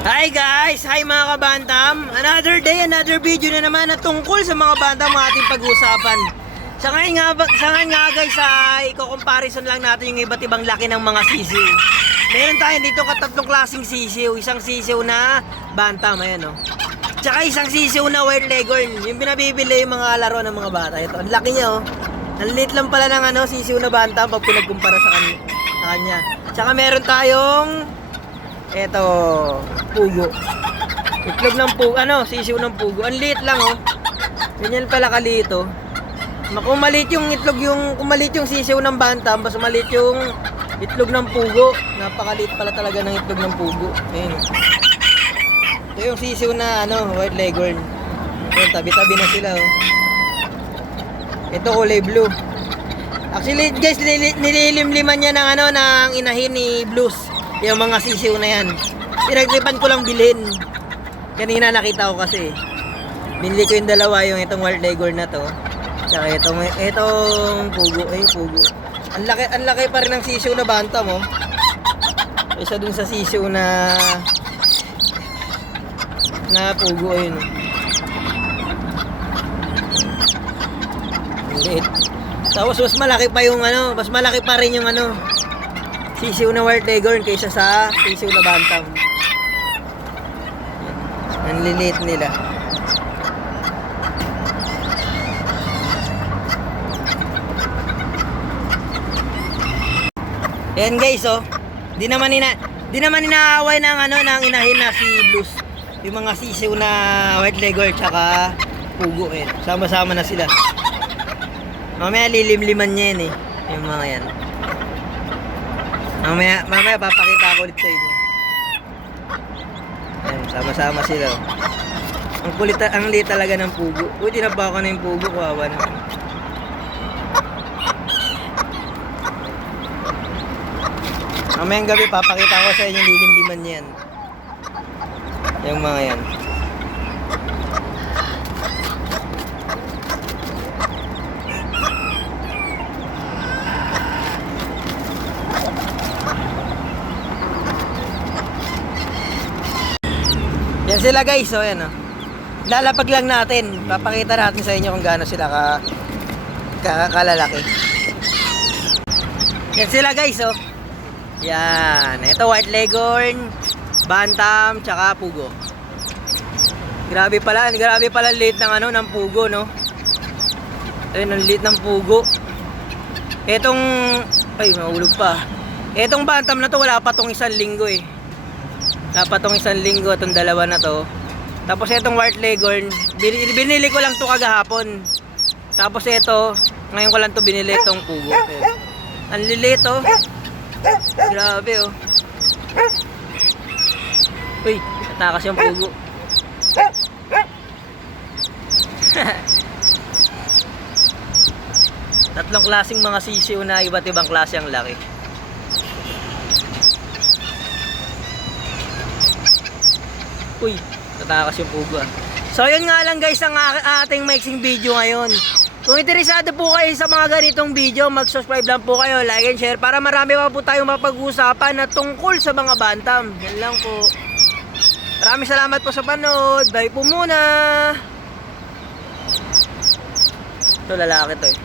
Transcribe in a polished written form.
Hi guys! Hi mga kabantam! Another day, another video na naman na tungkol sa mga bantam ang ating pag-uusapan. Sa ngayon nga guys, i-comparison lang natin yung iba't ibang laki ng mga sisiw. Meron tayo dito katatlong klaseng sisiw. Isang sisiw na bantam, ayan o. Tsaka isang sisiw na white leghorn. Yung binabibili yung mga laro ng mga bata. Ito, ang laki niya o. Ang liit lang pala ng sisiw na bantam pag pinagkumpara sa kanya. Tsaka meron tayong eto, pugo. Itlog ng pugo, sisiw ng pugo. Ang liit lang oh. Ganyan pala kaliit oh. Kung maliit yung itlog, kung maliit yung sisiw ng bantam, basta maliit yung itlog ng pugo. Napakaliit pala talaga ng itlog ng pugo. Ayun. Ito yung sisiw na white leghorn. Ayun, tabi-tabi na sila oh. Ito kulay blue. Actually guys, nililimliman niya ng inahin ni Blues. Yung mga sisiw na yan. Pinagtripan ko lang bilhin. Kanina nakita ko kasi. Binili ko yung dalawa, yung itong white leghorn na to. Tsaka itong pugo. Ay, pugo. Ang laki pa rin ng sisiw na bantam oh. Isa dun sa sisiw na pugo ayun. Liit. Tapos mas malaki pa yung mas malaki pa rin yung sisiw na white leghorn kaysa sa sisiw na bantam. Ang liliit nila. Ayan guys oh. Di naman inaaway ng ng inahin na si Blues. Yung mga sisiw na white leghorn tsaka pugo eh. Sama-sama na sila. Mamaya lilimliman niya yan eh. Yung mga yan. Mamaya papakita ko ulit sa inyo. Ayan, sama-sama sila. Ang kulit, ang liit talaga ng pugo. Uy, tinapa ko na yung pugo, kawawa naman. Mamayang gabi papakita ko sa inyo lilimliman yan. Yung mga yan. Yan sila guys, so yan oh. Lalapag lang natin. Papakita natin sa inyo kung gaano sila kalalaki. Yan sila guys, oh. Yan, ito white leghorn, bantam, tsaka pugo. Grabe pala liit ng ng pugo, no. Ayun, ang liit ng pugo. Etong mahulog pa. Etong bantam na to wala pa tong isang linggo eh. Dapat tong isang linggo itong dalawa na to. Tapos itong white leghorn, binili ko lang to kagahapon. Tapos ito, ngayon ko lang to binili itong pugo. Ang liliit oh. Grabe oh. Uy, natakas yung pugo. Tatlong klaseng mga sisiw na iba't ibang klase ang laki. Uy, tatakas yung pugo ah. So yun nga lang guys ang ating mixing video ngayon. Kung interesado po kayo sa mga ganitong video, mag-subscribe lang po kayo, like and share para marami pa po tayong mapag-usapan na tungkol sa mga bantam. Yan lang po. Maraming salamat po sa panood. Bye po muna. Ito lalaki to eh.